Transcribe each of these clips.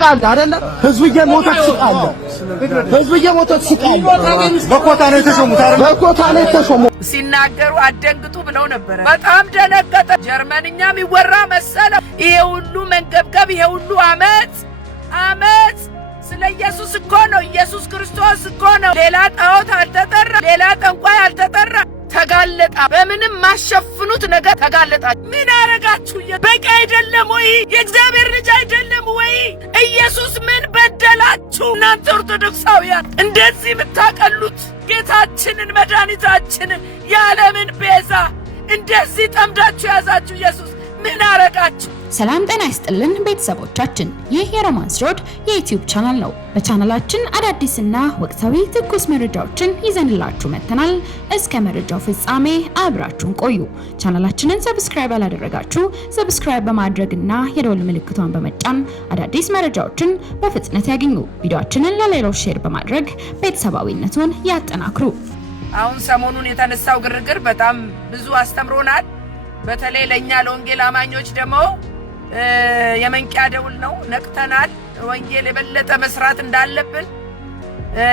ትስቃለህ አይደለ? ህዝብ እየሞተ ትስቃለህ። ህዝብ እየሞተ ትስቃለህ። በኮታ ነው የተሾሙት አይደል? በኮታ ነው የተሾሙት። ሲናገሩ አደንግጡ ብለው ነበር። በጣም ደነገጠ። ጀርመንኛ የሚወራ መሰለው። ይሄ ሁሉ መንገብገብ፣ ይሄ ሁሉ አመት ስለ ኢየሱስ እኮ ነው። ኢየሱስ ክርስቶስ እኮ ነው። ሌላ ጣዖት አልተጠራ፣ ሌላ ጠንቋይ አልተጠራ። ተጋለጣ። በምንም ማሸፍኑት ነገር ተጋለጣ። ምን አረጋችሁ? በቂ አይደለም ወይ? የእግዚአብሔር ልጅ አይደለም ወይ? ኢየሱስ ምን በደላችሁ? እናንተ ኦርቶዶክሳውያን እንደዚህ የምታቀሉት ጌታችንን መድኃኒታችንን የዓለምን ቤዛ እንደዚህ ጠምዳችሁ ያዛችሁ ኢየሱስ ምን አረጋችሁ? ሰላም ጤና ይስጥልን ቤተሰቦቻችን፣ ይህ የሮማንስ ሮድ የዩቲዩብ ቻናል ነው። በቻናላችን አዳዲስና ወቅታዊ ትኩስ መረጃዎችን ይዘንላችሁ መጥተናል። እስከ መረጃው ፍጻሜ አብራችሁን ቆዩ። ቻናላችንን ሰብስክራይብ ያላደረጋችሁ ሰብስክራይብ በማድረግና የደወል ምልክቷን በመጫን አዳዲስ መረጃዎችን በፍጥነት ያገኙ። ቪዲዮአችንን ለሌሎች ሼር በማድረግ ቤተሰባዊነቱን ያጠናክሩ። አሁን ሰሞኑን የተነሳው ግርግር በጣም ብዙ አስተምሮናል። በተለይ ለኛ ለወንጌል አማኞች ደግሞ የመንቂያ ደውል ነው። ነቅተናል። ወንጌል የበለጠ መስራት እንዳለብን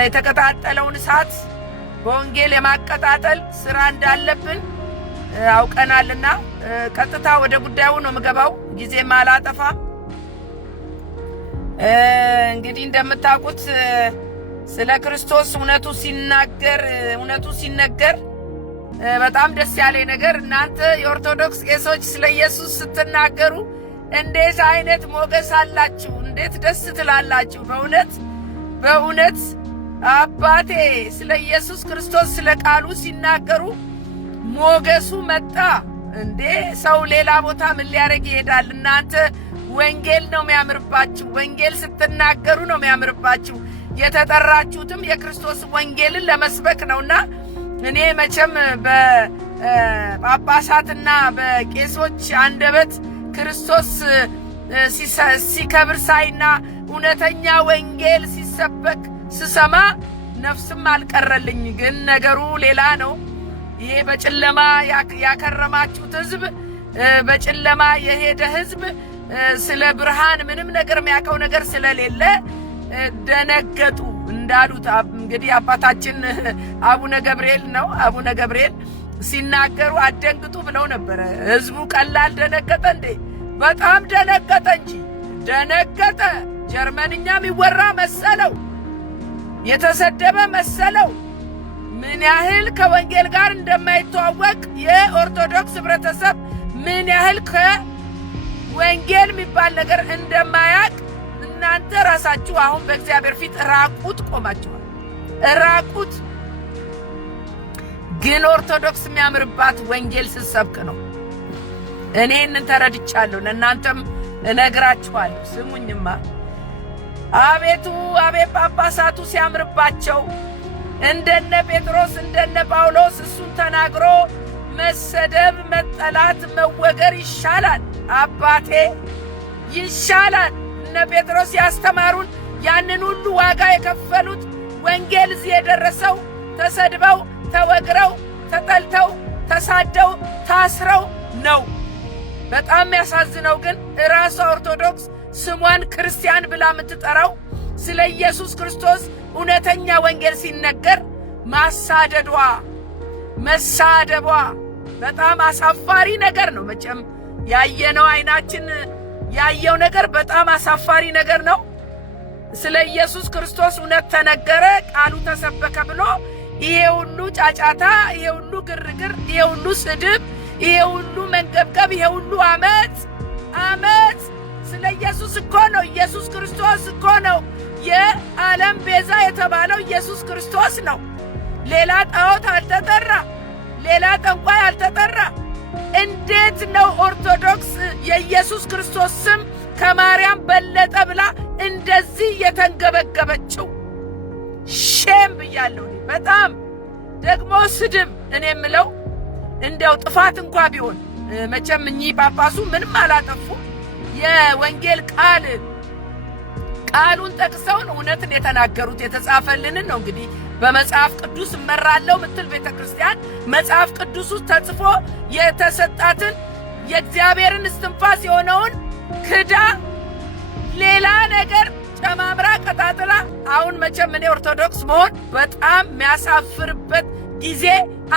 የተቀጣጠለውን እሳት በወንጌል የማቀጣጠል ስራ እንዳለብን አውቀናልና ቀጥታ ወደ ጉዳዩ ነው የምገባው። ጊዜም አላጠፋም። እንግዲህ እንደምታውቁት ስለ ክርስቶስ እውነቱ ሲነገር በጣም ደስ ያለኝ ነገር እናንተ የኦርቶዶክስ ቄሶች ስለ ኢየሱስ ስትናገሩ እንዴት አይነት ሞገስ አላችሁ! እንዴት ደስ ትላላችሁ! በእውነት አባቴ ስለ ኢየሱስ ክርስቶስ ስለ ቃሉ ሲናገሩ ሞገሱ መጣ። እንዴ ሰው ሌላ ቦታ ምን ሊያደርግ ይሄዳል? እናንተ ወንጌል ነው የሚያምርባችሁ። ወንጌል ስትናገሩ ነው የሚያምርባችሁ። የተጠራችሁትም የክርስቶስ ወንጌልን ለመስበክ ነውና እኔ መቼም በጳጳሳትና በቄሶች አንደበት ክርስቶስ ሲከብር ሳይና እውነተኛ ወንጌል ሲሰበክ ስሰማ ነፍስም አልቀረልኝ። ግን ነገሩ ሌላ ነው። ይሄ በጨለማ ያከረማችሁት ሕዝብ፣ በጨለማ የሄደ ሕዝብ ስለ ብርሃን ምንም ነገር የሚያውቀው ነገር ስለሌለ ደነገጡ። እንዳሉት እንግዲህ አባታችን አቡነ ገብርኤል ነው። አቡነ ገብርኤል ሲናገሩ አደንግጡ ብለው ነበረ። ህዝቡ ቀላል ደነገጠ እንዴ? በጣም ደነገጠ እንጂ ደነገጠ። ጀርመንኛ የሚወራ መሰለው፣ የተሰደበ መሰለው። ምን ያህል ከወንጌል ጋር እንደማይተዋወቅ የኦርቶዶክስ ህብረተሰብ ምን ያህል ከወንጌል የሚባል ነገር እንደማያውቅ እናንተ ራሳችሁ አሁን በእግዚአብሔር ፊት ራቁት ቆማችኋል። ራቁት። ግን ኦርቶዶክስ የሚያምርባት ወንጌል ስትሰብክ ነው። እኔ እንን ተረድቻለሁ፣ ለእናንተም እነግራችኋለሁ። ስሙኝማ። አቤቱ አቤት ጳጳሳቱ ሲያምርባቸው እንደነ ጴጥሮስ እንደነ ጳውሎስ እሱን ተናግሮ መሰደብ፣ መጠላት፣ መወገር ይሻላል። አባቴ ይሻላል። እነ ጴጥሮስ ያስተማሩን ያንን ሁሉ ዋጋ የከፈሉት ወንጌል እዚህ የደረሰው ተሰድበው፣ ተወግረው፣ ተጠልተው፣ ተሳደው፣ ታስረው ነው። በጣም የሚያሳዝነው ግን ራሷ ኦርቶዶክስ ስሟን ክርስቲያን ብላ የምትጠራው ስለ ኢየሱስ ክርስቶስ እውነተኛ ወንጌል ሲነገር መሳደቧ በጣም አሳፋሪ ነገር ነው። መቼም ያየነው አይናችን ያየው ነገር በጣም አሳፋሪ ነገር ነው። ስለ ኢየሱስ ክርስቶስ እውነት ተነገረ፣ ቃሉ ተሰበከ ብሎ ይሄ ሁሉ ጫጫታ፣ ይሄ ሁሉ ግርግር፣ ይሄ ሁሉ ስድብ፣ ይሄ ሁሉ መንገብገብ፣ ይሄ ሁሉ አመት ስለ ኢየሱስ እኮ ነው። ኢየሱስ ክርስቶስ እኮ ነው የዓለም ቤዛ የተባለው ኢየሱስ ክርስቶስ ነው። ሌላ ጣዖት አልተጠራ፣ ሌላ ጠንቋይ አልተጠራ። እንዴት ነው ኦርቶዶክስ የኢየሱስ ክርስቶስ ስም ከማርያም በለጠ ብላ እንደዚህ የተንገበገበችው? ሼም ብያለሁ። በጣም ደግሞ ስድብ። እኔ የምለው እንደው ጥፋት እንኳ ቢሆን መቼም እኚህ ጳጳሱ ምንም አላጠፉ። የወንጌል ቃሉን ጠቅሰው ነው እውነትን የተናገሩት። የተጻፈልንን ነው እንግዲህ በመጽሐፍ ቅዱስ እመራለሁ ምትል ቤተክርስቲያን መጽሐፍ ቅዱስ ውስጥ ተጽፎ የተሰጣትን የእግዚአብሔርን እስትንፋስ የሆነውን ክዳ ሌላ ነገር አሁን መቼም እኔ ኦርቶዶክስ መሆን በጣም የሚያሳፍርበት ጊዜ፣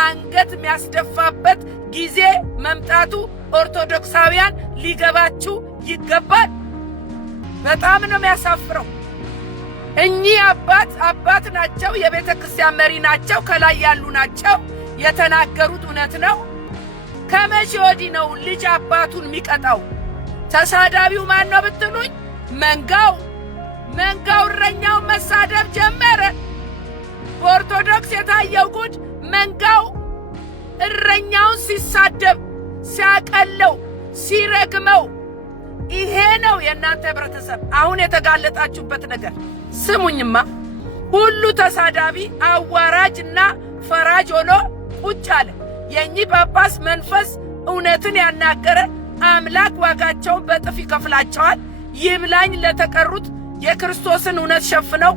አንገት የሚያስደፋበት ጊዜ መምጣቱ ኦርቶዶክሳውያን ሊገባችሁ ይገባል። በጣም ነው የሚያሳፍረው። እኚህ አባት ናቸው፣ የቤተ ክርስቲያን መሪ ናቸው፣ ከላይ ያሉ ናቸው። የተናገሩት እውነት ነው። ከመቼ ወዲህ ነው ልጅ አባቱን የሚቀጣው? ተሳዳቢው ማን ነው ብትሉኝ፣ መንጋው እረኛውን መሳደብ ጀመረ። በኦርቶዶክስ የታየው ጉድ መንጋው እረኛውን ሲሳደብ፣ ሲያቀለው፣ ሲረግመው፣ ይሄ ነው የእናንተ ህብረተሰብ አሁን የተጋለጣችሁበት ነገር። ስሙኝማ፣ ሁሉ ተሳዳቢ አዋራጅና ፈራጅ ሆኖ ቁጭ አለ። የእኚህ ጳጳስ መንፈስ እውነትን ያናገረ አምላክ ዋጋቸውን በጥፍ ይከፍላቸዋል። ይብላኝ ለተቀሩት የክርስቶስን እውነት ሸፍነው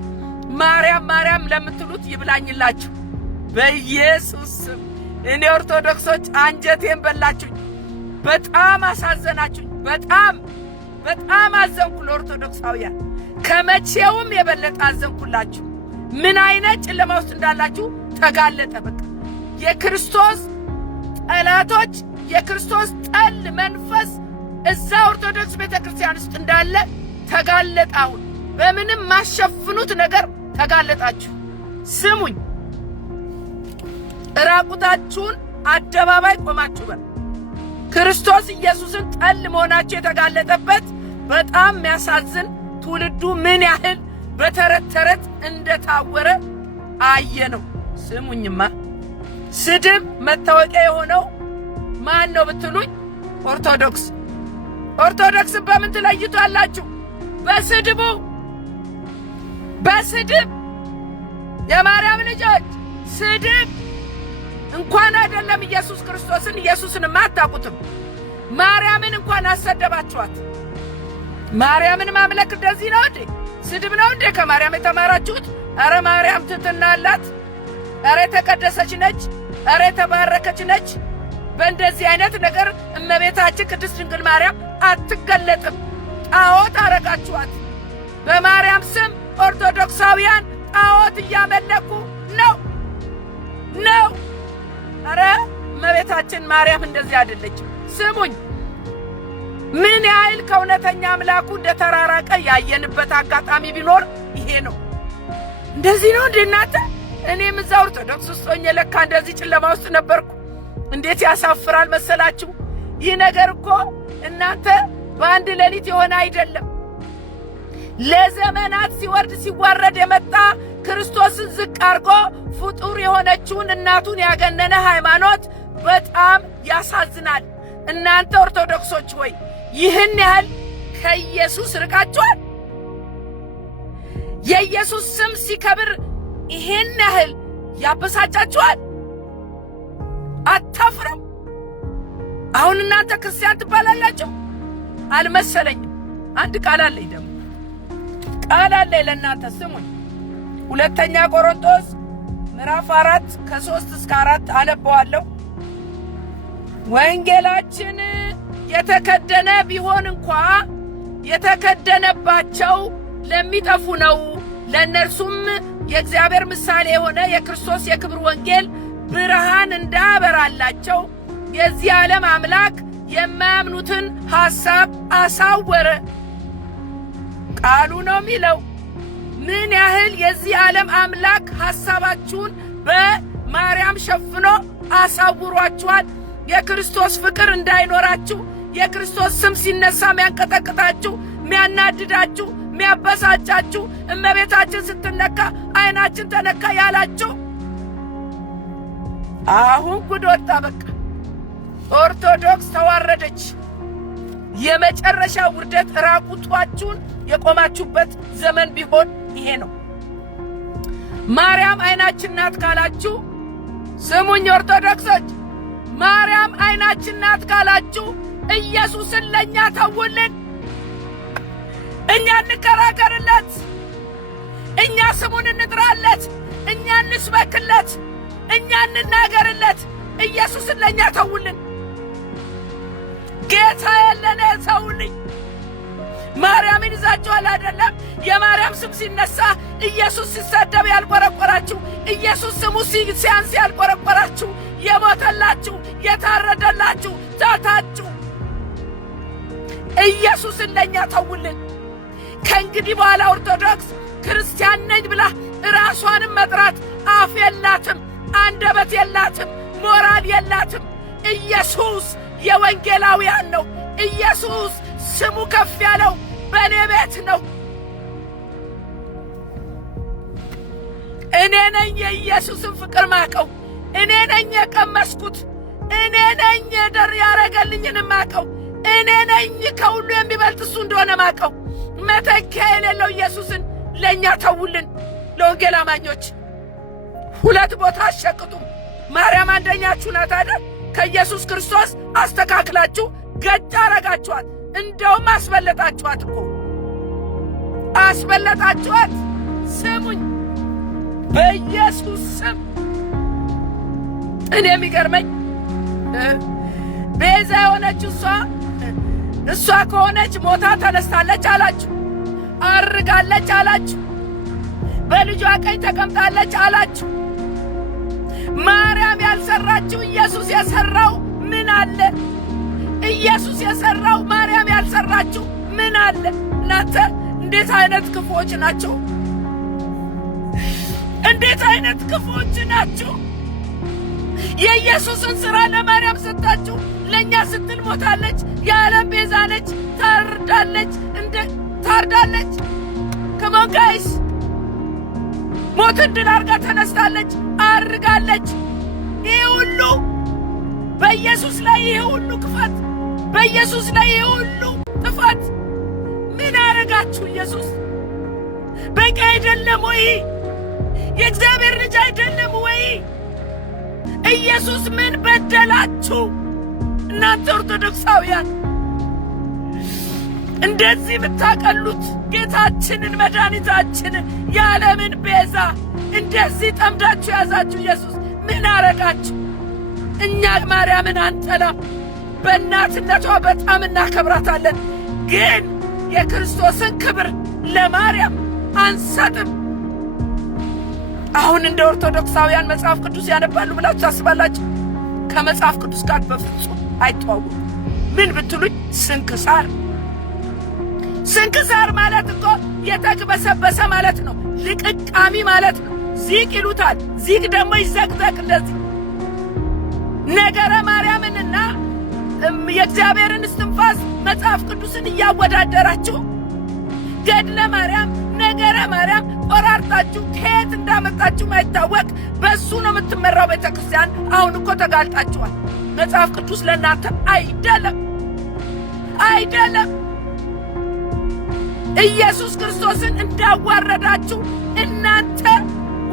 ማርያም ለምትሉት ይብላኝላችሁ በኢየሱስ ስም። እኔ ኦርቶዶክሶች አንጀቴን በላችሁኝ። በጣም አሳዘናችሁኝ። በጣም አዘንኩ ለኦርቶዶክሳውያን። ከመቼውም የበለጠ አዘንኩላችሁ። ምን አይነት ጨለማ ውስጥ እንዳላችሁ ተጋለጠ። በቃ የክርስቶስ ጠላቶች፣ የክርስቶስ ጠል መንፈስ እዛ ኦርቶዶክስ ቤተክርስቲያን ውስጥ እንዳለ ተጋለጠ። አሁን በምንም ማሸፍኑት ነገር ተጋለጣችሁ። ስሙኝ፣ ራቁታችሁን አደባባይ ቆማችሁ ክርስቶስ ኢየሱስን ጠል መሆናችሁ የተጋለጠበት በጣም የሚያሳዝን፣ ትውልዱ ምን ያህል በተረት እንደታወረ አየነው። ስሙኝማ፣ ስድብ መታወቂያ የሆነው ማን ነው ብትሉኝ፣ ኦርቶዶክስን በምን ትለይቷላችሁ? በስድብ የማርያም ልጆች ስድብ። እንኳን አይደለም ኢየሱስ ክርስቶስን፣ ኢየሱስንማ አታውቁትም። ማርያምን እንኳን አሰደባችኋት። ማርያምን ማምለክ እንደዚህ ነው እንዴ? ስድብ ነው እንዴ ከማርያም የተማራችሁት? አረ ማርያም ትሕትና አላት። አረ የተቀደሰች ነች። አረ የተባረከች ነች። በእንደዚህ አይነት ነገር እመቤታችን ቅድስት ድንግል ማርያም አትገለጥም። ጣዖት አረጋችኋት። በማርያም ስም ኦርቶዶክሳውያን ጣዖት እያመለኩ ነው። አረ እመቤታችን ማርያም እንደዚህ አይደለችም። ስሙኝ፣ ምን ያህል ከእውነተኛ አምላኩ እንደተራራቀ ያየንበት አጋጣሚ ቢኖር ይሄ ነው። እንደዚህ ነው እንዴ እናንተ? እኔም እዛ ኦርቶዶክስ ውስጥ ሆኜ ለካ እንደዚህ ጨለማ ውስጥ ነበርኩ። እንዴት ያሳፍራል መሰላችሁ! ይህ ነገር እኮ እናንተ በአንድ ሌሊት የሆነ አይደለም። ለዘመናት ሲወርድ ሲዋረድ የመጣ ክርስቶስን ዝቅ አርጎ ፍጡር የሆነችውን እናቱን ያገነነ ሃይማኖት በጣም ያሳዝናል። እናንተ ኦርቶዶክሶች ሆይ ይህን ያህል ከኢየሱስ ርቃችኋል። የኢየሱስ ስም ሲከብር ይህን ያህል ያበሳጫችኋል። አታፍሩም? አሁን እናንተ ክርስቲያን ትባላላችሁ? አልመሰለኝም። አንድ ቃል አለኝ፣ ደግሞ ቃል አለኝ ለእናንተ ስሙኝ። 2ኛ ቆሮንቶስ ምዕራፍ 4 ከ3 እስከ 4 አነበዋለሁ። ወንጌላችን የተከደነ ቢሆን እንኳ የተከደነባቸው ለሚጠፉ ነው፣ ለእነርሱም የእግዚአብሔር ምሳሌ የሆነ የክርስቶስ የክብር ወንጌል ብርሃን እንዳበራላቸው የዚህ ዓለም አምላክ የማያምኑትን ሐሳብ አሳወረ። ቃሉ ነው የሚለው። ምን ያህል የዚህ ዓለም አምላክ ሐሳባችሁን በማርያም ሸፍኖ አሳውሯችኋል። የክርስቶስ ፍቅር እንዳይኖራችሁ፣ የክርስቶስ ስም ሲነሳ የሚያንቀጠቅጣችሁ፣ የሚያናድዳችሁ፣ የሚያበሳጫችሁ፣ እመቤታችን ስትነካ ዓይናችን ተነካ ያላችሁ አሁን ጉድ ወጣ። በቃ ኦርቶዶክስ ተዋረደች። የመጨረሻ ውርደት ራቁቷችሁን የቆማችሁበት ዘመን ቢሆን ይሄ ነው። ማርያም ዓይናችን ናት ካላችሁ ስሙኝ ኦርቶዶክሶች፣ ማርያም ዓይናችን ናት ካላችሁ ኢየሱስን ለእኛ ተውልን። እኛ እንከራከርለት፣ እኛ ስሙን እንጥራለት፣ እኛ እንስበክለት፣ እኛ እንናገርለት። ኢየሱስን ለእኛ ተውልን። ጌታ የለነ ተውልኝ። ማርያምን ይዛችኋል አይደለም? የማርያም ስም ሲነሳ ኢየሱስ ሲሰደብ ያልቆረቆራችሁ፣ ኢየሱስ ስሙ ሲያንስ ያልቆረቆራችሁ፣ የሞተላችሁ የታረደላችሁ ታታችሁ ኢየሱስን ለኛ ተውልን። ከእንግዲህ በኋላ ኦርቶዶክስ ክርስቲያን ነኝ ብላ ራሷንም መጥራት አፍ የላትም፣ አንደበት የላትም፣ ሞራል የላትም። ኢየሱስ የወንጌላውያን ነው። ኢየሱስ ስሙ ከፍ ያለው በእኔ ቤት ነው። እኔ ነኝ የኢየሱስን ፍቅር ማቀው። እኔ ነኝ የቀመስኩት። እኔ ነኝ ያረገልኝን ማቀው። እኔ ነኝ ከሁሉ የሚበልጥ እሱ እንደሆነ ማቀው። መተኪያ የሌለው ኢየሱስን ለእኛ ተውልን። ለወንጌል አማኞች ሁለት ቦታ አሸቅጡ። ማርያም አንደኛችሁ ናት አይደል? ከኢየሱስ ክርስቶስ አስተካክላችሁ ገጭ አረጋችኋት። እንደውም አስበለጣችኋት እኮ አስበለጣችኋት። ስሙኝ በኢየሱስ ስም። እኔ የሚገርመኝ ቤዛ የሆነች እሷ ከሆነች ሞታ ተነስታለች አላችሁ፣ አርጋለች አላችሁ፣ በልጇ ቀኝ ተቀምጣለች አላችሁ። ማርያም ያልሰራችው ኢየሱስ የሰራው ምን አለ? ኢየሱስ የሰራው ማርያም ያልሰራችው ምን አለ? እናንተ እንዴት አይነት ክፉዎች ናቸው! እንዴት አይነት ክፉዎች ናቸው! የኢየሱስን ሥራ ለማርያም ሰጣችሁ። ለእኛ ስትል ሞታለች። የዓለም ቤዛ ነች። ታርዳለች። ከሞን ጋይስ ሞትን ድል አርጋ ተነስታለች፣ አርጋለች። ይህ ሁሉ በኢየሱስ ላይ፣ ይህ ሁሉ ክፋት በኢየሱስ ላይ፣ ይህ ሁሉ ጥፋት ምን አረጋችሁ? ኢየሱስ በቂ አይደለም ወይ? የእግዚአብሔር ልጅ አይደለም ወይ? ኢየሱስ ምን በደላችሁ? እናንተ ኦርቶዶክሳውያን እንደዚህ ብታቀሉት ጌታችንን መድኃኒታችንን የዓለምን ቤዛ እንደዚህ ጠምዳችሁ ያዛችሁ። ኢየሱስ ምን አረጋችሁ? እኛ ማርያምን አንጠላም፣ በእናትነቷ በጣም እናከብራታለን። ግን የክርስቶስን ክብር ለማርያም አንሰጥም። አሁን እንደ ኦርቶዶክሳውያን መጽሐፍ ቅዱስ ያነባሉ ብላችሁ ታስባላችሁ? ከመጽሐፍ ቅዱስ ጋር በፍጹም አይተዋወቁም። ምን ብትሉኝ ስንክሳር ማለት እኮ የተግበሰበሰ ማለት ነው። ልቅቃሚ ማለት ነው። ዚቅ ይሉታል። ዚቅ ደግሞ ይዘቅዘቅ። እንደዚህ ነገረ ማርያምንና የእግዚአብሔርን እስትንፋስ መጽሐፍ ቅዱስን እያወዳደራችሁ ገድለ ማርያም፣ ነገረ ማርያም ቆራርጣችሁ ከየት እንዳመጣችሁ ማይታወቅ በእሱ ነው የምትመራው ቤተ ክርስቲያን። አሁን እኮ ተጋልጣችኋል። መጽሐፍ ቅዱስ ለእናንተ አይደለም። ኢየሱስ ክርስቶስን እንዳዋረዳችሁ እናንተ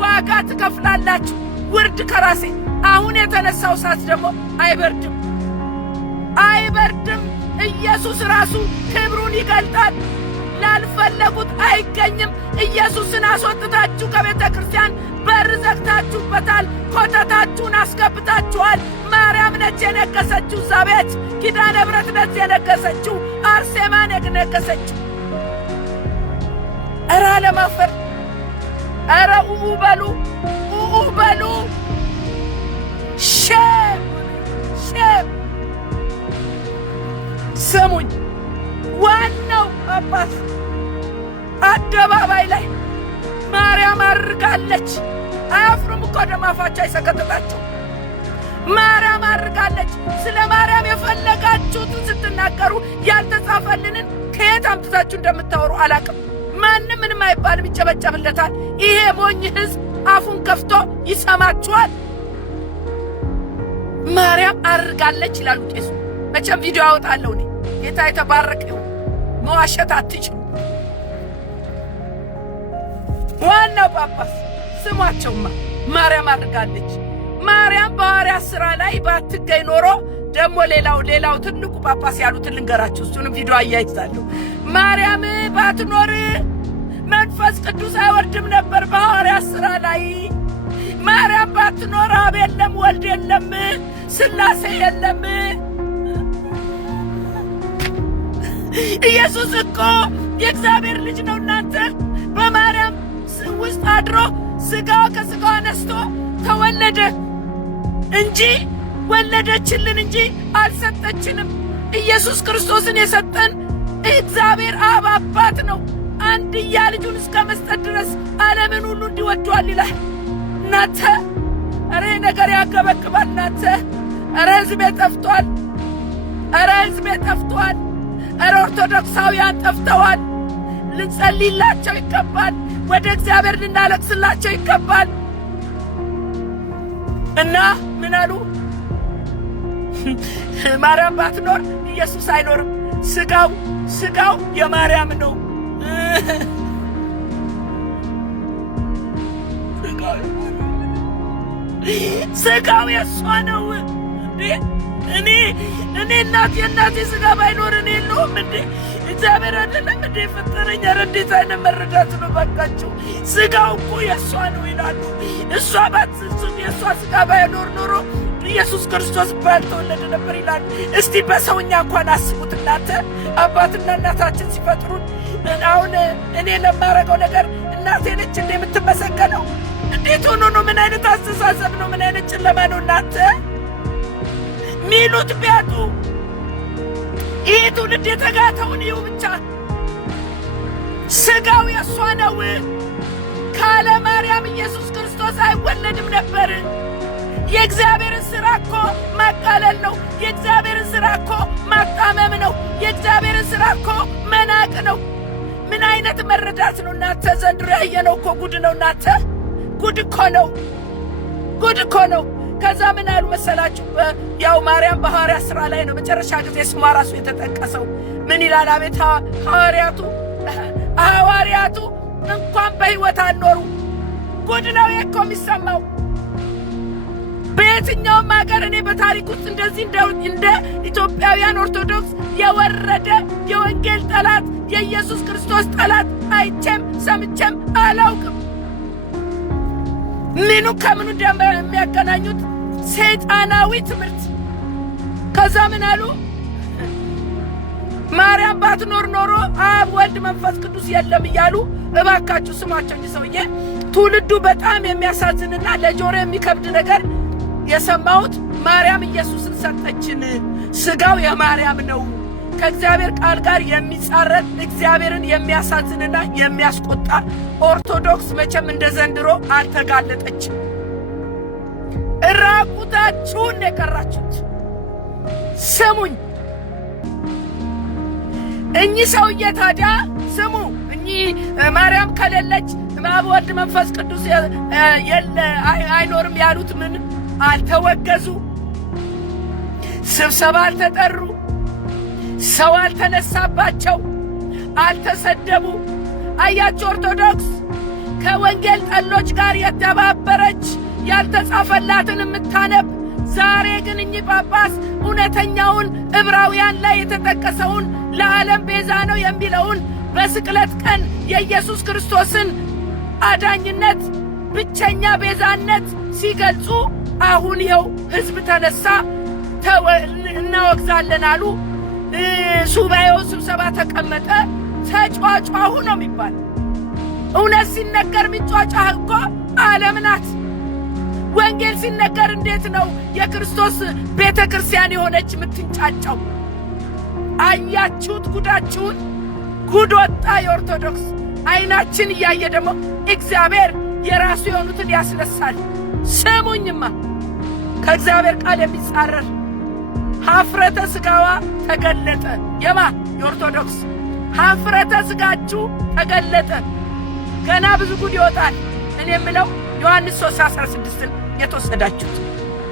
ዋጋ ትከፍላላችሁ። ውርድ ከራሴ። አሁን የተነሳው እሳት ደግሞ አይበርድም። ኢየሱስ ራሱ ክብሩን ይገልጣል። ላልፈለጉት አይገኝም። ኢየሱስን አስወጥታችሁ ከቤተ ክርስቲያን በር ዘግታችሁበታል። ኮተታችሁን አስገብታችኋል። ማርያም ነች የነገሰችው እዛ ቤት። ኪዳነ ምሕረት ነች የነገሰችው። አርሴማ የነገሰችው። ኧረ አለማፈር! ኧረ ኡኡ በሉ! ሼም! ስሙኝ፣ ዋናው ጳጳስ አደባባይ ላይ ማርያም አርጋለች። አያፍሩም እኮ ደማፋቸው አይሰከትታቸው። ማርያም አርጋለች። ስለ ማርያም የፈለጋችሁትን ስትናገሩ ያልተጻፈልንን ከየት አምጥታችሁ እንደምታወሩ አላቅም። ማንም ምንም አይባልም፣ ይጨበጨብለታል። ይሄ ሞኝ ሕዝብ አፉን ከፍቶ ይሰማችኋል። ማርያም አርጋለች ይላሉ ቄሱ። መቼም ቪዲዮ አወጣለሁ እኔ። ጌታ የተባረከ ይሁን። መዋሸት አትችሉ። ዋናው ጳጳስ ስሟቸውማ ማርያም አርጋለች። ማርያም በሐዋርያት ሥራ ላይ ባትገኝ ኖሮ ደግሞ ሌላው ትልቁ ጳጳስ ያሉትን ልንገራችሁ። እሱንም ቪዲዮ አያይዛለሁ። ማርያም ባትኖር መንፈስ ቅዱስ አይወርድም ነበር በሐዋርያት ሥራ ላይ። ማርያም ባትኖር አብ የለም፣ ወልድ የለም፣ ሥላሴ የለም። ኢየሱስ እኮ የእግዚአብሔር ልጅ ነው። እናንተ በማርያም አድሮ ስጋው ከስጋው ነስቶ ተወለደ እንጂ ወለደችልን እንጂ አልሰጠችንም። ኢየሱስ ክርስቶስን የሰጠን እግዚአብሔር አብ አባት ነው። አንድያ ልጁን እስከ መስጠት ድረስ ዓለምን ሁሉ እንዲወዷል ይላል። እናንተ ኧረ ነገር ያገበቅባል። እናንተ ኧረ ሕዝቤ ጠፍቷል። ኧረ ሕዝቤ ጠፍቷል። ኧረ ኦርቶዶክሳውያን ጠፍተዋል። ልንጸልይላቸው ይገባል። ወደ እግዚአብሔር ልናለቅስላቸው ይገባል። እና ምን አሉ? ማርያም ባትኖር ኢየሱስ አይኖርም። ስጋው የማርያም ነው። ስጋው የሷ ነው እንዴ? እኔ የእናቴ ስጋ ባይኖር እኔ የለውም እንዴ? እግዚአብሔር አይደለም እንዴ ፈጠረኝ? ኧረ እንዴት አይነት መረዳት ነው ባካችሁ! ስጋው እኮ የሷ ነው ይላሉ። እሷ ባትስም የሷ ስጋ ባይኖር ኖሮ ኢየሱስ ክርስቶስ ባልተወለደ ነበር ይላሉ። እስቲ በሰውኛ እንኳን አስቡት እናንተ። አባትና እናታችን ሲፈጥሩን አሁን እኔ ለማረገው ነገር እናቴ ነች እንዴ የምትመሰገነው? እንዴት ሆኖ ነው? ምን አይነት አስተሳሰብ ነው? ምን አይነት ጨለማ ነው? እናንተ ሚሉት ቢያጡ ይህ ትውልድ የተጋተውን ይሁ ብቻ። ስጋው የሷ ነው። ካለ ማርያም ኢየሱስ ክርስቶስ አይወለድም ነበር። የእግዚአብሔርን ሥራ እኮ ማቃለል ነው። የእግዚአብሔርን ሥራ እኮ ማጣመም ነው። የእግዚአብሔርን ሥራ እኮ መናቅ ነው። ምን አይነት መረዳት ነው እናንተ? ዘንድሮ ያየነው እኮ ጉድ ነው እናንተ። ጉድ እኮ ነው። ከዛ ምን አሉ መሰላችሁ? ያው ማርያም በሐዋርያት ሥራ ላይ ነው መጨረሻ ጊዜ ስሟ ራሱ የተጠቀሰው። ምን ይላል? አቤት ሐዋርያቱ እንኳን በሕይወት አልኖሩ። ጉድ ነው እኮ የሚሰማው። በየትኛውም ሀገር እኔ በታሪክ ውስጥ እንደዚህ እንደ ኢትዮጵያውያን ኦርቶዶክስ የወረደ የወንጌል ጠላት የኢየሱስ ክርስቶስ ጠላት አይቼም ሰምቼም አላውቅም። ምኑ ከምኑ እንደሚያገናኙት ሰይጣናዊ ትምህርት። ከዛ ምን አሉ? ማርያም ባትኖር ኖሮ አብ ወልድ መንፈስ ቅዱስ የለም እያሉ እባካችሁ ስማቸውን ሰውዬ። ትውልዱ በጣም የሚያሳዝንና ለጆሮ የሚከብድ ነገር የሰማሁት ማርያም ኢየሱስን ሰጠችን። ስጋው የማርያም ነው። ከእግዚአብሔር ቃል ጋር የሚጻረር እግዚአብሔርን የሚያሳዝንና የሚያስቆጣ ኦርቶዶክስ መቼም እንደ ዘንድሮ አልተጋለጠችም። ራቁታችሁን የቀራችሁት ስሙኝ። እኚህ ሰውዬ ታዲያ ስሙ፣ እኚህ ማርያም ከሌለች አብ ወልድ መንፈስ ቅዱስ አይኖርም ያሉት ምን አልተወገዙ፣ ስብሰባ አልተጠሩ፣ ሰው አልተነሳባቸው፣ አልተሰደቡ። አያችሁ ኦርቶዶክስ ከወንጌል ጠሎች ጋር የተባበረች ያልተጻፈላትን የምታነብ። ዛሬ ግን እኚህ ጳጳስ እውነተኛውን ዕብራውያን ላይ የተጠቀሰውን ለዓለም ቤዛ ነው የሚለውን በስቅለት ቀን የኢየሱስ ክርስቶስን አዳኝነት ብቸኛ ቤዛነት ሲገልጹ አሁን ይኸው ሕዝብ ተነሳ፣ እናወግዛለን አሉ። ሱባኤው ስብሰባ ተቀመጠ፣ ተጫጫሁ ነው የሚባል። እውነት ሲነገር የሚጫጫህ እኮ ዓለም ናት። ወንጌል ሲነገር እንዴት ነው የክርስቶስ ቤተ ክርስቲያን የሆነች የምትንጫጫው? አያችሁት ጉዳችሁን? ጉድ ወጣ የኦርቶዶክስ። አይናችን እያየ ደግሞ እግዚአብሔር የራሱ የሆኑትን ያስነሳል። ስሙኝማ፣ ከእግዚአብሔር ቃል የሚጻረር ኀፍረተ ሥጋዋ ተገለጠ። የማ የኦርቶዶክስ ኀፍረተ ሥጋችሁ ተገለጠ። ገና ብዙ ጉድ ይወጣል። እኔ የምለው ዮሐንስ 3:16ን የተወሰዳችሁት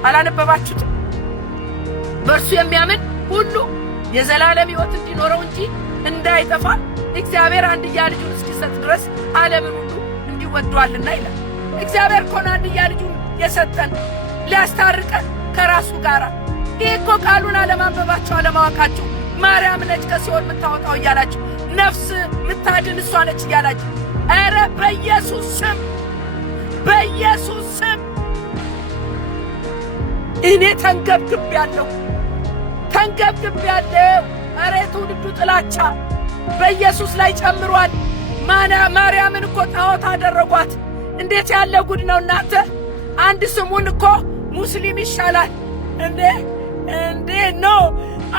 አላነበባችሁትም? በእርሱ የሚያምን ሁሉ የዘላለም ሕይወት እንዲኖረው እንጂ እንዳይጠፋ እግዚአብሔር አንድያ ልጁን እስኪሰጥ ድረስ ዓለምን ሁሉ እንዲወዷልና ይላል። እግዚአብሔር እኮ ነው አንድያ ልጁን የሰጠን ሊያስታርቀን ከራሱ ጋር። ይህ እኮ ቃሉን አለማንበባችሁ አለማወቃችሁ፣ ማርያም ነች ከሲኦል የምታወጣው እያላችሁ፣ ነፍስ ምታድን እሷ ነች እያላችሁ፣ ኧረ በኢየሱስ ስም እኔ ተንገብግቤያለሁ። ኧረ የትውልዱ ጥላቻ በኢየሱስ ላይ ጨምሯል። ማርያምን እኮ ጣዖት አደረጓት። እንዴት ያለ ጉድ ነው እናንተ! አንድ ስሙን እኮ ሙስሊም ይሻላል እንዴ ነው!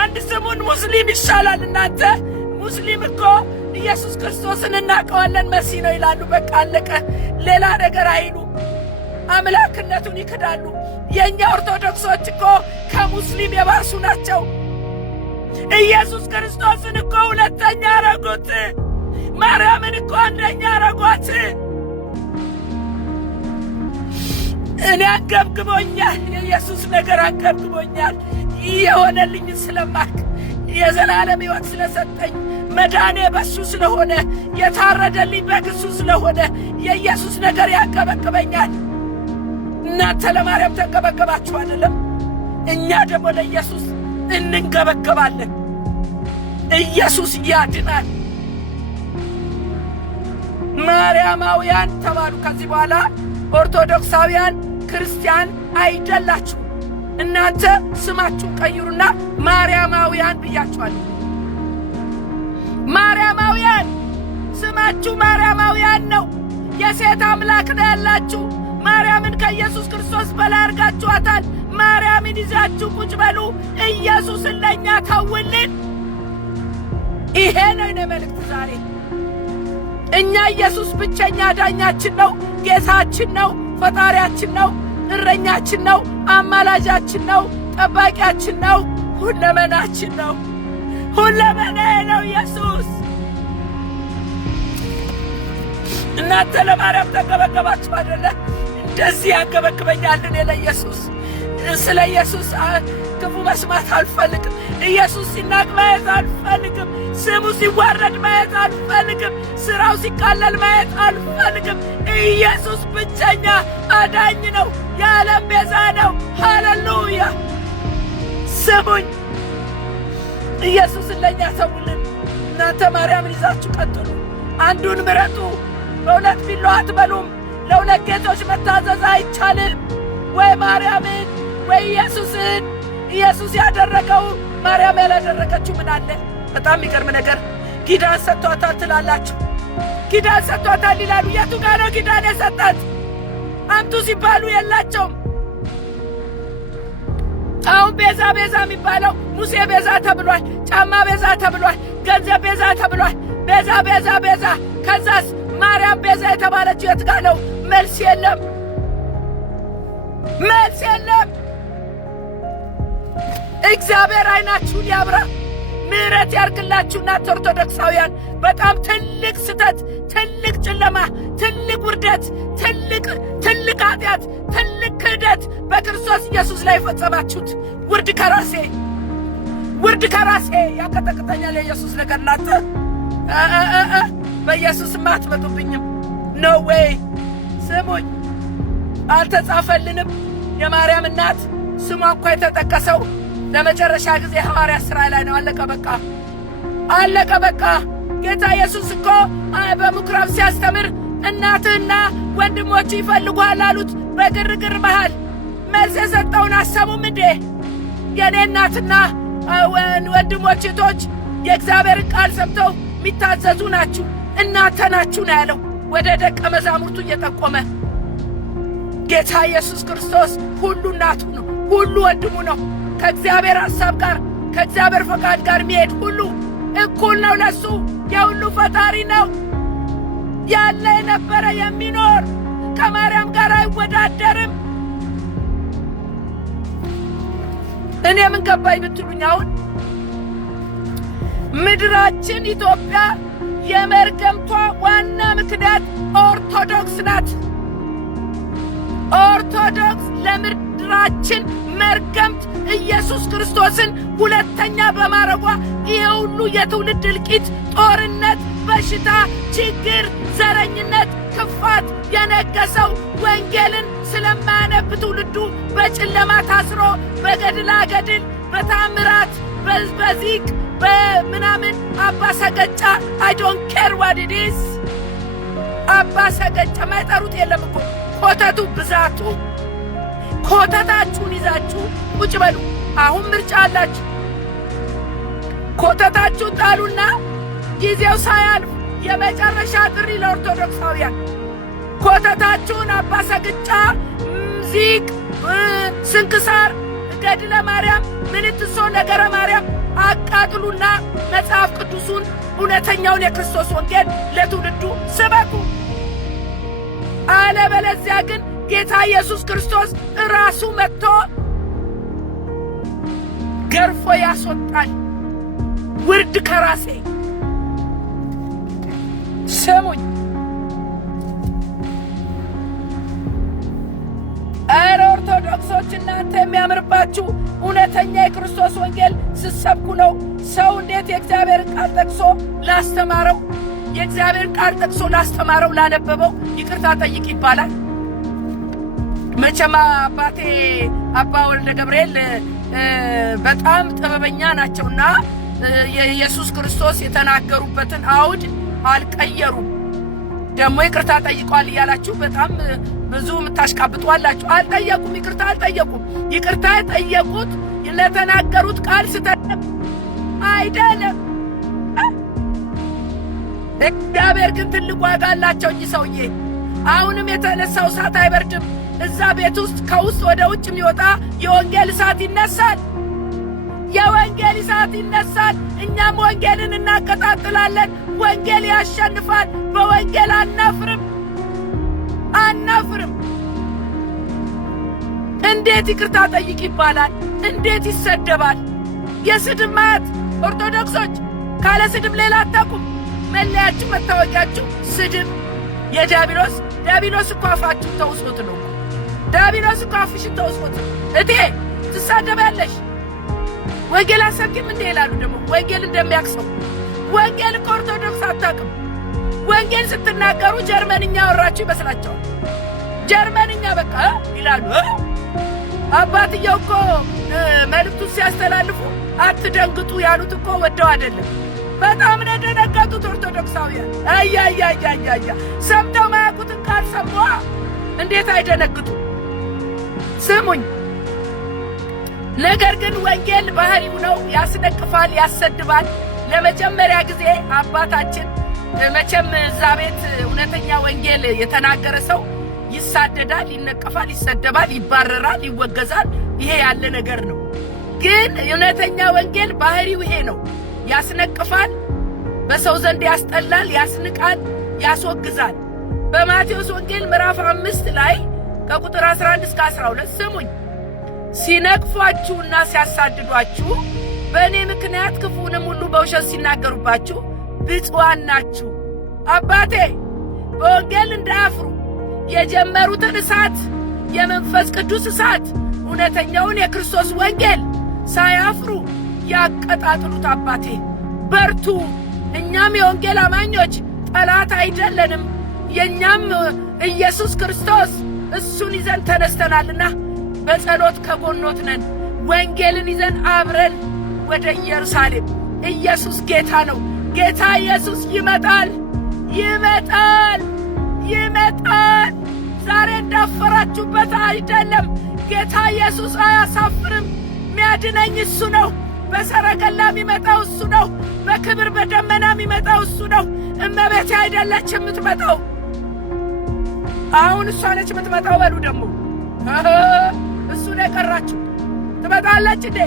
አንድ ስሙን ሙስሊም ይሻላል እናንተ! ሙስሊም እኮ ኢየሱስ ክርስቶስን እናቀዋለን መሲህ ነው ይላሉ። በቃ አለቀ። ሌላ ነገር አይሉ። አምላክነቱን ይክዳሉ። የኛ ኦርቶዶክሶች እኮ ከሙስሊም የባሱ ናቸው። ኢየሱስ ክርስቶስን እኮ ሁለተኛ አረጉት። ማርያምን እኮ አንደኛ አረጓት። እኔ አንገብግቦኛል። የኢየሱስ ነገር አንገብግቦኛል። የሆነልኝ ስለማክ የዘላለም ሕይወት ስለሰጠኝ መዳኔ በሱ ስለሆነ የታረደልኝ በግሱ ስለሆነ የኢየሱስ ነገር ያንገበግበኛል። እናንተ ለማርያም ተንገበገባችሁ አይደለም? እኛ ደግሞ ለኢየሱስ እንንገበገባለን። ኢየሱስ ያድናል። ማርያማውያን ተባሉ። ከዚህ በኋላ ኦርቶዶክሳውያን ክርስቲያን አይደላችሁ። እናንተ ስማችሁን ቀይሩና ማርያማውያን ብያችኋለሁ። ማርያማውያን ስማችሁ ማርያማውያን ነው። የሴት አምላክ ነው ያላችሁ። ማርያምን ከኢየሱስ ክርስቶስ በላይ አድርጋችኋታል። ማርያምን ይዛችሁ ቁጭ በሉ። ኢየሱስን ለእኛ ተውልን። ይሄ ነው የኔ መልእክት ዛሬ። እኛ ኢየሱስ ብቸኛ ዳኛችን ነው፣ ጌታችን ነው፣ ፈጣሪያችን ነው፣ እረኛችን ነው፣ አማላጃችን ነው፣ ጠባቂያችን ነው፣ ሁለመናችን ነው። ሁለመናዬ ነው ኢየሱስ። እናንተ ለማርያም ተንገበገባችሁ አይደለ? እንደዚህ ያንገበግበኛል። እኔ ለኢየሱስ ስለ ኢየሱስ ክፉ መስማት አልፈልግም። ኢየሱስ ሲናቅ ማየት አልፈልግም። ስሙ ሲዋረድ ማየት አልፈልግም። ሥራው ሲቃለል ማየት አልፈልግም። ኢየሱስ ብቸኛ አዳኝ ነው። የዓለም ቤዛ ነው። ሃሌሉያ! ስሙኝ፣ ኢየሱስን ለእኛ ተውልን። እናንተ ማርያምን ይዛችሁ ቀጥሉ። አንዱን ምረጡ። በሁለት ቢላዋ አትበሉም። ለሁለት ጌቶች መታዘዝ አይቻልም። ወይ ማርያምን ወይ ኢየሱስን። ኢየሱስ ያደረገው ማርያም ያላደረገችው ምን አለ? በጣም የሚገርም ነገር። ኪዳን ሰጥቷታል ትላላችሁ። ኪዳን ሰጥቷታል ይላሉ። የቱ ጋር ነው ኪዳን የሰጣት? አምጡ ሲባሉ የላቸውም። አሁን ቤዛ የሚባለው ሙሴ ቤዛ ተብሏል። ጫማ ቤዛ ተብሏል። ገንዘብ ቤዛ ተብሏል። ቤዛ። ከዛስ ማርያም ቤዛ የተባለችው የት ጋር ነው? መልስ የለም። እግዚአብሔር ዓይናችሁን ያብራ፣ ምሕረት ያርግላችሁ። እናንተ ኦርቶዶክሳውያን በጣም ትልቅ ስተት፣ ትልቅ ጨለማ፣ ትልቅ ውርደት፣ ትልቅ ኃጢአት፣ ትልቅ ክህደት በክርስቶስ ኢየሱስ ላይ ፈጸማችሁት። ውርድ ከራሴ ያቀጠቅጠኛል የኢየሱስ ነገር። እናንተ በኢየሱስማ አትመጡብኝም። ኖ ዌይ። ስሙኝ፣ አልተጻፈልንም። የማርያም እናት ስሟ እንኳ የተጠቀሰው ለመጨረሻ ጊዜ ሐዋርያት ሥራ ላይ ነው። አለቀ በቃ። ጌታ ኢየሱስ እኮ በምኵራብ ሲያስተምር እናትህና ወንድሞች ይፈልጉሃል አሉት። በግርግር መሃል መልስ የሰጠውን አሰሙም እንዴ? የኔ እናትና ወንድሞች እህቶች የእግዚአብሔርን ቃል ሰምተው የሚታዘዙ ናችሁ፣ እናንተ ናችሁ ነው ያለው፣ ወደ ደቀ መዛሙርቱ እየጠቆመ። ጌታ ኢየሱስ ክርስቶስ ሁሉ እናቱ ነው፣ ሁሉ ወንድሙ ነው። ከእግዚአብሔር ሐሳብ ጋር ከእግዚአብሔር ፈቃድ ጋር የሚሄድ ሁሉ እኩል ነው ለሱ። የሁሉ ፈጣሪ ነው። ያለ የነበረ የሚኖር ከማርያም ጋር አይወዳደርም። እኔ ምን ገባኝ ብትሉኝ፣ አሁን ምድራችን ኢትዮጵያ የመርገምቷ ዋና ምክንያት ኦርቶዶክስ ናት። ኦርቶዶክስ ለምድራችን መርገምት ኢየሱስ ክርስቶስን ሁለተኛ በማረጓ ይሄ ሁሉ የትውልድ እልቂት፣ ጦርነት፣ በሽታ፣ ችግር፣ ዘረኝነት፣ ክፋት የነገሰው ወንጌልን ስለማያነብ ትውልዱ በጨለማ ታስሮ በገድላ ገድል በታምራት በዚቅ በምናምን አባ ሰገጫ አይ ዶንት ኬር ዋት ኢት ኢዝ አባ ሰገጫ ማይጠሩት የለም እኮ ኮተቱ ብዛቱ። ኮተታችሁን ይዛችሁ ቁጭ በሉ። አሁን ምርጫ አላችሁ። ኮተታችሁን ጣሉና ጊዜው ሳያልፍ የመጨረሻ ጥሪ ለኦርቶዶክሳውያን ኮተታችሁን አባሰግጫ ዚቅ ስንክሳር ገድለ ማርያም ምንትሶ ነገረ ማርያም አቃጥሉና መጽሐፍ ቅዱሱን እውነተኛውን የክርስቶስ ወንጌል ለትውልዱ ስበኩ። አለበለዚያ ግን ጌታ ኢየሱስ ክርስቶስ ራሱ መጥቶ ገርፎ ያስወጣል። ውርድ ከራሴ ስሙኝ። ኦርቶዶክሶች እናንተ የሚያምርባችሁ እውነተኛ የክርስቶስ ወንጌል ስትሰብኩ ነው። ሰው እንዴት የእግዚአብሔር ቃል ጠቅሶ ላስተማረው የእግዚአብሔር ቃል ጠቅሶ ላስተማረው ላነበበው ይቅርታ ጠይቅ ይባላል? መቼም አባቴ አባ ወልደ ገብርኤል በጣም ጥበበኛ ናቸውና የኢየሱስ ክርስቶስ የተናገሩበትን አውድ አልቀየሩም። ደግሞ ይቅርታ ጠይቋል እያላችሁ በጣም ብዙ ምታሽቃብጧላችሁ። አልጠየቁም፣ ይቅርታ አልጠየቁም። ይቅርታ የጠየቁት ለተናገሩት ቃል ስተት አይደለም። እግዚአብሔር ግን ትልቅ ዋጋ አላቸው እኚህ ሰውዬ። አሁንም የተነሳው እሳት አይበርድም። እዛ ቤት ውስጥ ከውስጥ ወደ ውጭ የሚወጣ የወንጌል እሳት ይነሳል። የወንጌል እሳት ይነሳል። እኛም ወንጌልን እናቀጣጥላለን። ወንጌል ያሸንፋል። በወንጌል አናፍርም። እንዴት ይቅርታ ጠይቅ ይባላል? እንዴት ይሰደባል? የስድብ ማት ኦርቶዶክሶች ካለ ስድብ ሌላ አታውቁም። መለያችሁ መታወቂያችሁ ስድብ። ዲያብሎስ እኮ አፋችሁን ተውሶት ነው። ዲያብሎስ እኮ አፍሽን ተውሶት እቴ ትሳደባለሽ። ወንጌል አሰብኪም እንዴ ይላሉ። ደግሞ ወንጌል እንደሚያክሰው ወንጌል እኮ ኦርቶዶክስ አታውቅም። ወንጌል ስትናገሩ ጀርመንኛ ወራችሁ ይመስላችኋል። ጀርመንኛ በቃ ይላሉ። አባትየው እኮ መልእክቱ ሲያስተላልፉ አትደንግጡ ያሉት እኮ ወደው አይደለም። በጣም ነው የደነገጡት ኦርቶዶክሳውያን። አያያያያያ ሰምተው ማያውቁትን ቃል ሰማ። እንዴት አይደነግጡ? ስሙኝ። ነገር ግን ወንጌል ባህሪው ነው። ያስነቅፋል፣ ያሰድባል። ለመጀመሪያ ጊዜ አባታችን መቼም እዛ ቤት እውነተኛ ወንጌል የተናገረ ሰው ይሳደዳል፣ ይነቀፋል፣ ይሰደባል፣ ይባረራል፣ ይወገዛል። ይሄ ያለ ነገር ነው። ግን እውነተኛ ወንጌል ባህሪው ይሄ ነው። ያስነቅፋል፣ በሰው ዘንድ ያስጠላል፣ ያስንቃል፣ ያስወግዛል። በማቴዎስ ወንጌል ምዕራፍ 5 ላይ ከቁጥር 11 እስከ 12 ስሙኝ። ሲነቅፏችሁና ሲያሳድዷችሁ በእኔ ምክንያት ክፉንም ሁሉ በውሸት ሲናገሩባችሁ ብፁዓን ናችሁ። አባቴ በወንጌል እንዳያፍሩ የጀመሩትን እሳት የመንፈስ ቅዱስ እሳት እውነተኛውን የክርስቶስ ወንጌል ሳያፍሩ ያቀጣጥሉት። አባቴ በርቱ። እኛም የወንጌል አማኞች ጠላት አይደለንም። የኛም ኢየሱስ ክርስቶስ እሱን ይዘን ተነስተናልና በጸሎት ከጎኖት ነን። ወንጌልን ይዘን አብረን ወደ ኢየሩሳሌም። ኢየሱስ ጌታ ነው። ጌታ ኢየሱስ ይመጣል። ዛሬ እንዳፈራችሁበት አይደለም። ጌታ ኢየሱስ አያሳፍርም። ሚያድነኝ እሱ ነው። በሰረገላ የሚመጣው እሱ ነው። በክብር በደመና የሚመጣው እሱ ነው። እመቤቴ አይደለች የምትመጣው፣ አሁን እሷ ነች የምትመጣው። በሉ ደግሞ እሱ ነው የቀራችሁ። ትመጣለች እንዴ?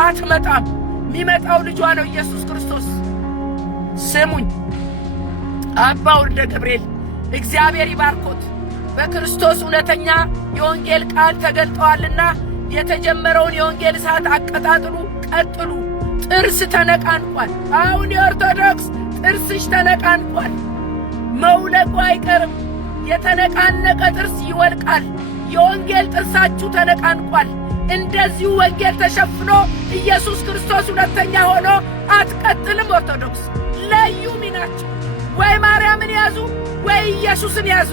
አትመጣም። የሚመጣው ልጇ ነው ኢየሱስ ክርስቶስ። ስሙኝ። አባ ወልደ ገብርኤል እግዚአብሔር ይባርኮት። በክርስቶስ እውነተኛ የወንጌል ቃል ተገልጠዋልና የተጀመረውን የወንጌል እሳት አቀጣጥሉ፣ ቀጥሉ። ጥርስ ተነቃንቋል። አሁን የኦርቶዶክስ ጥርስሽ ተነቃንቋል። መውለቁ አይቀርም። የተነቃነቀ ጥርስ ይወልቃል። የወንጌል ጥርሳችሁ ተነቃንቋል። እንደዚሁ ወንጌል ተሸፍኖ ኢየሱስ ክርስቶስ ሁለተኛ ሆኖ አትቀጥልም። ኦርቶዶክስ ለዩ ሚናችሁ። ወይ ማርያምን ያዙ ወይ ኢየሱስን ያዙ።